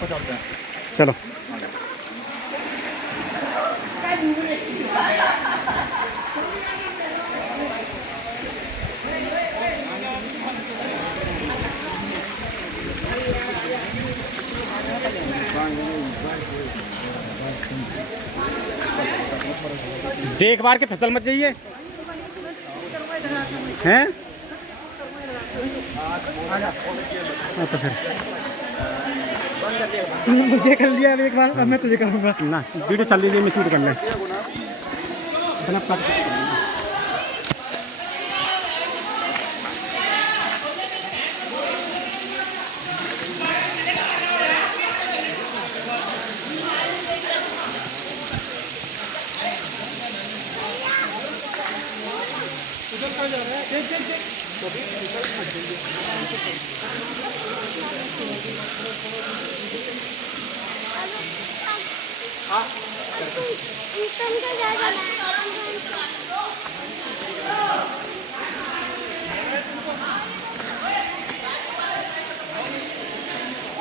ऊपर चलते हैं। चलो। देख बार के फिसल मत जाइए हैं। तो फिर तूने मुझे कर लिया एक बार, अब मैं तुझे करूँगा ना। वीडियो चल रही है, मैं शूट कर लें इतना।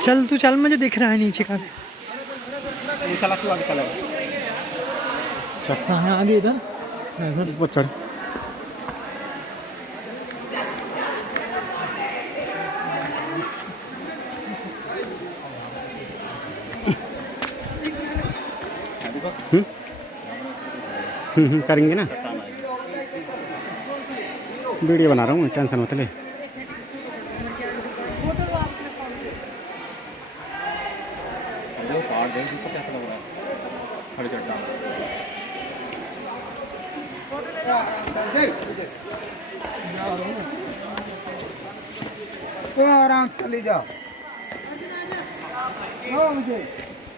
चल तू चल, मुझे दिख रहा है नीचे का। चला तू आगे चला। हाँ आगे इधर वो चढ़। करेंगे ना, वीडियो बना रहा हूँ, टेंशन मत ले। आराम चले जाओ मुझे